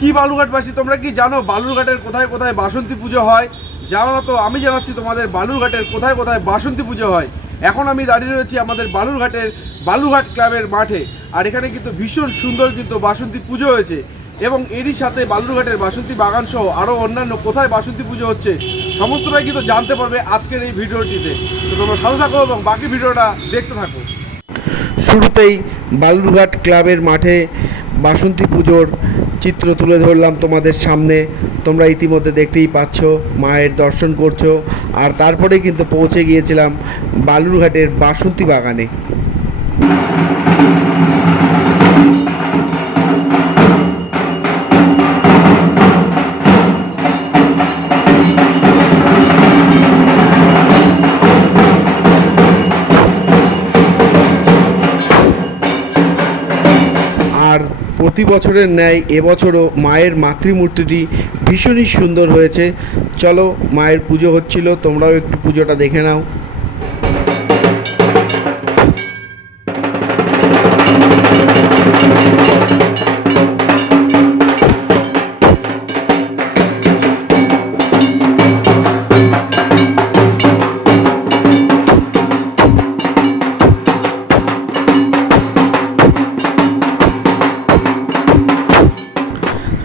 কি বালুরঘাটবাসী? তোমরা কি জানো বালুরঘাটের কোথায় কোথায় বাসন্তী পুজো হয়? জানো না তো, আমি জানাচ্ছি তোমাদের বালুরঘাটের কোথায় কোথায় বাসন্তী পুজো হয়। এখন আমি দাঁড়িয়ে রয়েছি আমাদের বালুরঘাটের বালুরঘাট ক্লাবের মাঠে। আর এখানে কিন্তু ভীষণ সুন্দর কিন্তু বাসন্তী পুজো হয়েছে। এবং এরই সাথে বালুরঘাটের বাসন্তী বাগান সহ আরও অন্যান্য কোথায় বাসন্তী পুজো হচ্ছে, সমস্তটাই কিন্তু জানতে পারবে আজকের এই ভিডিওটিতে। তো তোমরা সাথে থাকো এবং বাকি ভিডিওটা দেখতে থাকো। শুরুতেই বালুরঘাট ক্লাবের মাঠে বাসন্তী পুজোর চিত্র তুলে ধরলাম তোমাদের সামনে। তোমরা ইতিমধ্যে দেখতেই পাচ্ছ, মায়ের দর্শন করছ। আর তারপরে কিন্তু পৌঁছে গিয়েছিলাম বালুরঘাটের বাসন্তী বাগানে। প্রতি বছরের ন্যায় এবছরও মায়ের মাতৃমূর্তিটি ভীষণই সুন্দর হয়েছে। চলো মায়ের পুজো হচ্ছিল, তোমরাও একটু পুজোটা দেখে নাও।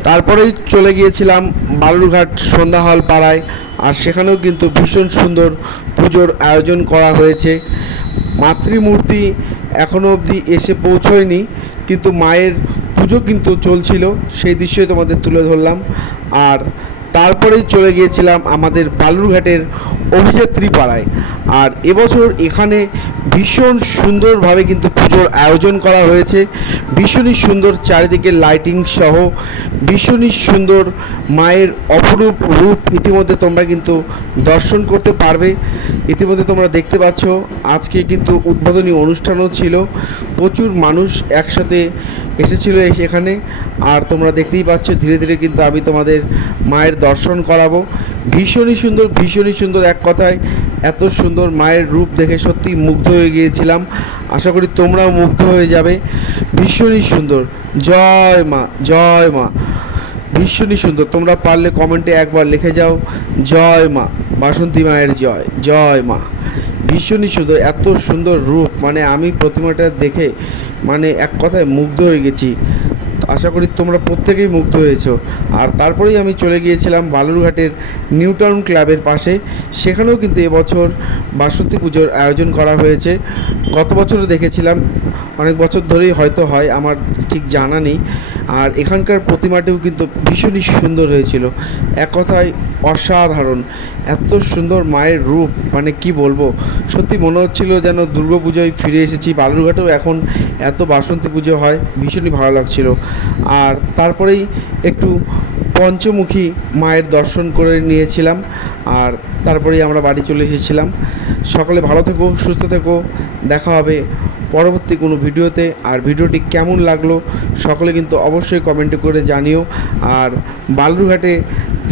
তারপরেই চলে গিয়েছিলাম বালুরঘাট সন্ধ্যা হল পাড়ায়, আর সেখানেও কিন্তু ভীষণ সুন্দর পুজোর আয়োজন করা হয়েছে। মাতৃমূর্তি এখনও অবধি এসে পৌঁছয়নি, কিন্তু মায়ের পুজো কিন্তু চলছিল, সেই দৃশ্যই তোমাদের তুলে ধরলাম। আর তারপরেই চলে গিয়েছিলাম আমাদের বালুরঘাটের অভিযাত্রী পাড়ায় আর এবছর এখানে ভীষণ সুন্দরভাবে কিন্তু পুজোর আয়োজন করা হয়েছে। ভীষণই সুন্দর চারিদিকে লাইটিং সহ, ভীষণই সুন্দর মায়ের অপরূপ রূপ ইতিমধ্যে তোমরা কিন্তু দর্শন করতে পারবে। ইতিমধ্যে তোমরা দেখতে পাচ্ছ, আজকে কিন্তু উদ্বোধনী অনুষ্ঠানও ছিল। প্রচুর মানুষ একসাথে এসেছিল এখানে আর তোমরা দেখতেই পাচ্ছ, ধীরে ধীরে কিন্তু আমি তোমাদের মায়ের দর্শন করাবো। ভীষণই সুন্দর ভীষণই সুন্দর এক কথায়। এত সুন্দর মায়ের রূপ দেখে সত্যি মুগ্ধ হয়ে গিয়েছিলাম। আশা করি তোমরাও মুগ্ধ হয়ে যাবে। ভীষণই সুন্দর। জয় মা জয় মা। ভীষণই সুন্দর। তোমরা পারলে কমেন্টে একবার লিখে যাও। জয় মা, বাসন্তী মায়ের জয়। জয় মা। ভীষণই সুন্দর, এত সুন্দর রূপ। মানে আমি প্রতিমাটা দেখে মানে এক কথায় মুগ্ধ হয়ে গেছি। আশা করি তোমরা প্রত্যেকেই মুগ্ধ হয়েছো। আর তারপরেই আমি চলে গিয়েছিলাম বালুরঘাটের নিউ টাউন ক্লাবের পাশে। সেখানেও কিন্তু এবছর বাসন্তী পুজোর আয়োজন করা হয়েছে। গত বছরও দেখেছিলাম, অনেক বছর ধরেই হয়তো হয়, আমার ঠিক জানা নেই। আর এখানকার প্রতিমাটিও কিন্তু ভীষণই সুন্দর হয়েছিল। এক কথায় অসাধারণ। এত সুন্দর মায়ের রূপ মানে কি বলব? সত্যি মনে হচ্ছিল যেন দুর্গাপুজোয় ফিরে এসেছি। বালুরঘাটেও এখন এত বাসন্তী পুজো হয়, ভীষণই ভালো লাগছিল। আর তারপরেই একটু পঞ্চমুখী মায়ের দর্শন করে নিয়েছিলাম। আর তারপরেই আমরা বাড়ি চলে এসেছিলাম। সকলে ভালো থেকো, সুস্থ থেকো। দেখা হবে পরবর্তী কোনো ভিডিওতে আর ভিডিওটি কেমন লাগল সকলে কিন্তু অবশ্যই কমেন্ট করে জানিও। আর বালুরঘাটে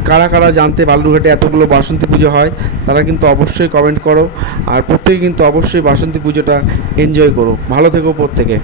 কারা কারা জানতে বালুরঘাটে এতগুলো বাসন্তী পুজো হয়, তারা কিন্তু অবশ্যই কমেন্ট করো। আর প্রত্যেকে কিন্তু অবশ্যই বাসন্তী পুজোটা এনজয় করো। ভালো থেকো প্রত্যেকে।